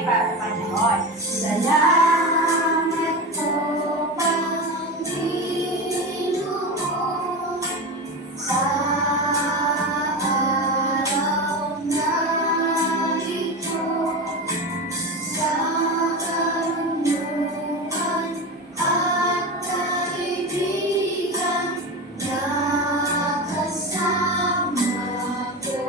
Para sa Panginoon. Salamat po, Panginoon, sa araw na ito, sa karunungan at kaibigan na kasama ko.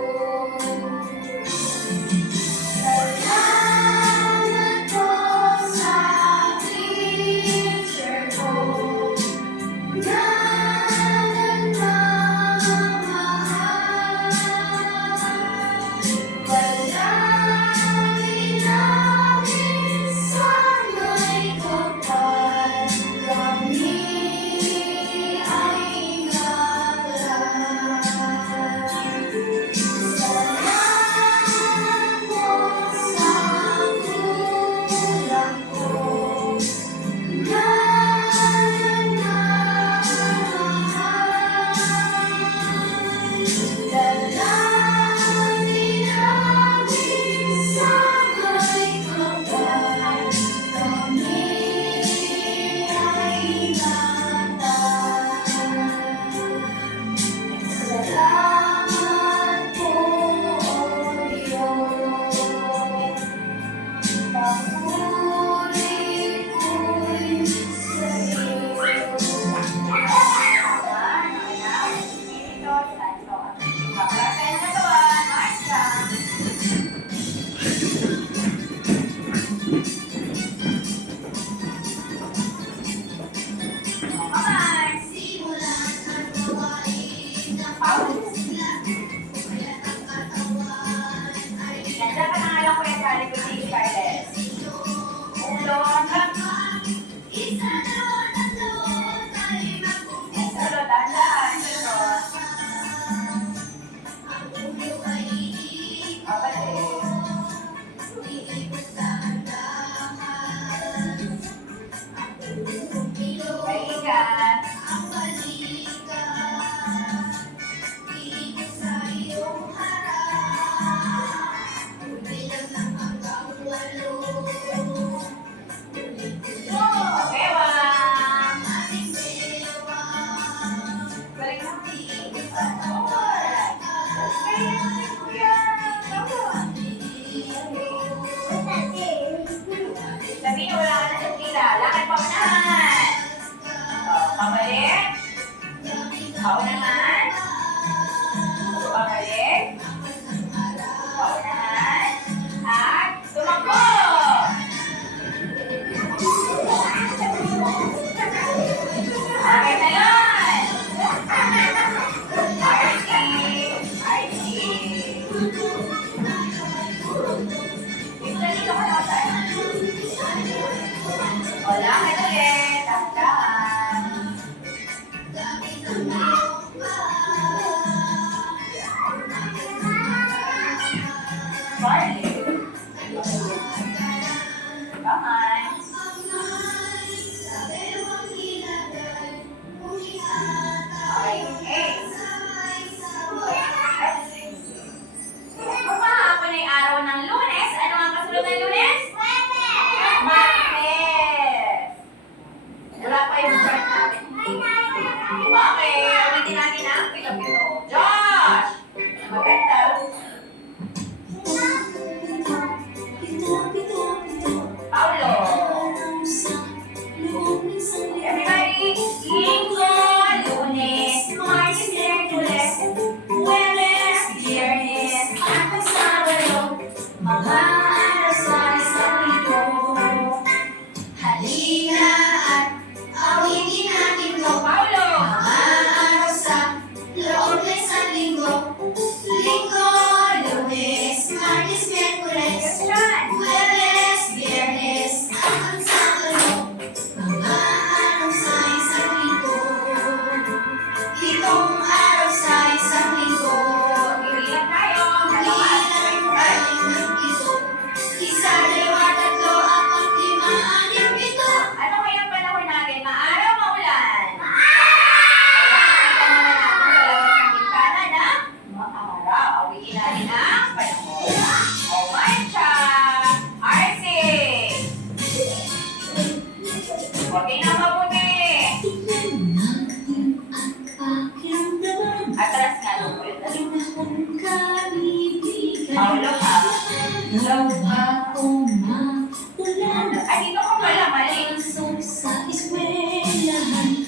Ulan, ay dito ka pala, mali. pasok sa eskwelahan.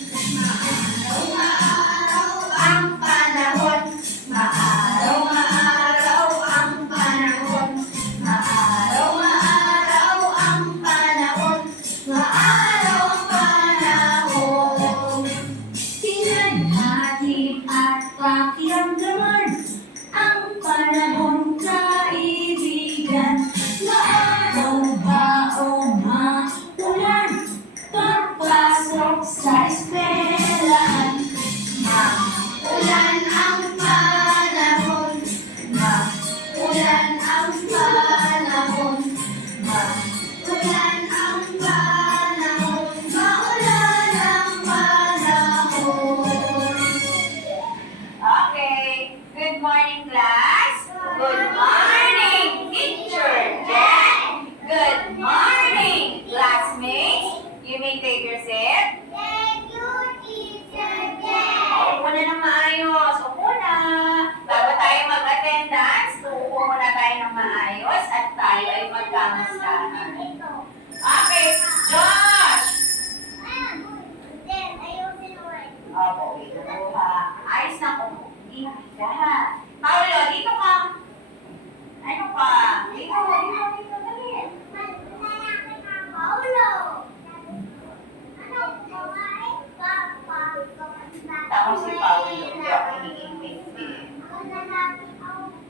Maaraw ang panahon. Maaraw ang panahon. Maaraw ang panahon. Maaraw ang panahon. Tingnan natin at pakiramdaman ang panahon, kaibigan. Maaraw ba o maulan? Pagpasok sa eskwelahan. Maulan ang panahon. Maulan ang panahon. Maulan ang panahon. Maulan ang panahon. Okay. Good morning, class. Good morning, teacher Jen. Good morning, classmates. You may take your seat. Thank you, Teacher Jen. Upo na ng maayos. Upo na. Bago tayo mag-attendance, uupo muna tayo ng maayos at tayo ay magkamustahan. Okay, Josh! Opo, wait. Ayos na po. Hindi na. Paulo, dito